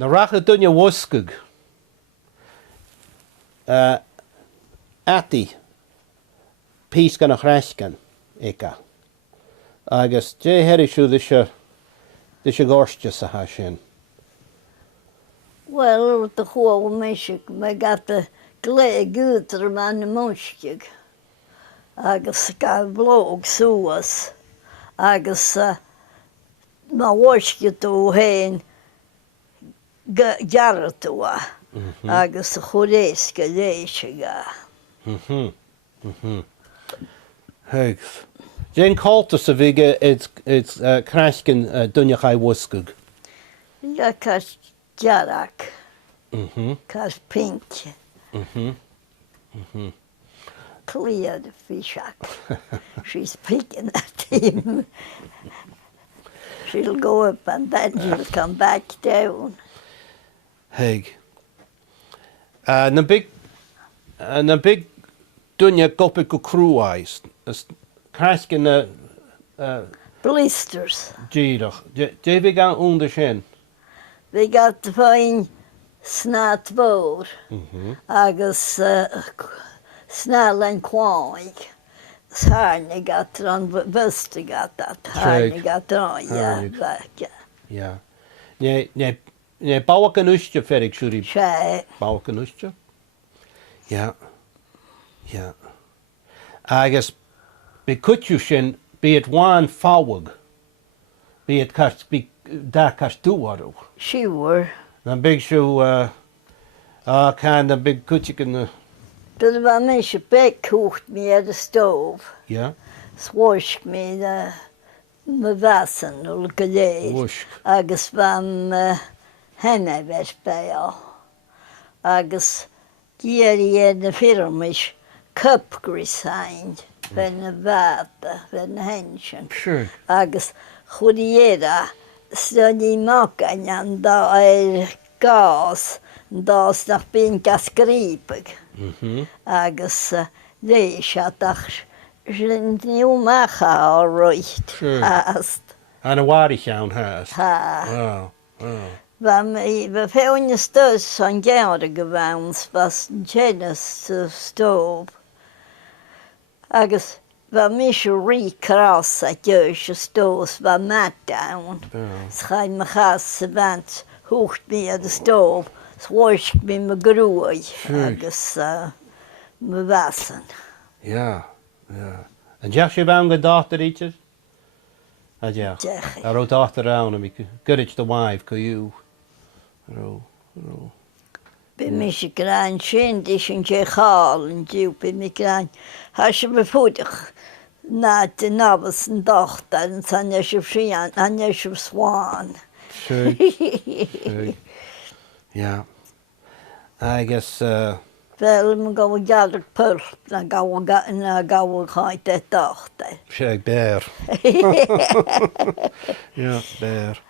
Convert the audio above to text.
Na racha dunne woskug. Ati. Pís gan a chreiscan. Eka. Agus dé herisú de se gorste sa ha sin. Well, the whole meshik, me got the glay good man the monskig. Agus ga blog suas. Agus ma woskje to heen jarretua. Agus chodeske leesje Hugs. Jane Coltus a vige it's krasken dunja chai woskug. Ja, kas jarak. Kas pink. Clear the fishak. She's picking at him. She'll go up and then she'll come back down. Heg. Na big dunja gopi go cruise. Krasken Blisters. Gierig. David gaan onder sin. We got the fine snat boor. Agus snel en kwaig. Harne got er aan buste got dat. Harne got er aan, ja. Ja. Nee, bouwen kan ustje fertig, sorry. Tjej. Bouwen kan ustje. Ja. Agus be kutju sin be it wan fawag. Be it kast be da kast duwaro. Sure. Dan big shoe kan dan big kutje kan Dat was mensen bekkocht me at the stove. ja. Swash me me wassen og geled. Wusk. Agus van henne was bij al. Agus gier de firmisch cup grisaind. Van de water, van de hensjen. Sure. Agus chodiera stod i maken en daar gas. Dat is nog pinka skripig. Agus leis atach nieuw macha alright. Sure. Haast. An a warig iawn haast. Ha. Oh. We fewn stus van jaren gewoond was een genus stoof. Agus we missen recross at jeusje stoos van mat down. Schijn me gas bent hoogte me de stoof. Swash me me groei. Agus me wassen. Ja. En zeg je wel een dochter iets? Ja. Daar ook dochter aan en ik courage the wife can you. Bij mij is klein kind is een gehaal en je bij mij klein. Als je me voedig na de nabels en dochter en dan is je vriend en is je swan. Sure. Ja. I guess Wel, we gaan jaren pulp, dan gaan we gaan de dochter. Shag bear. Ja, bear.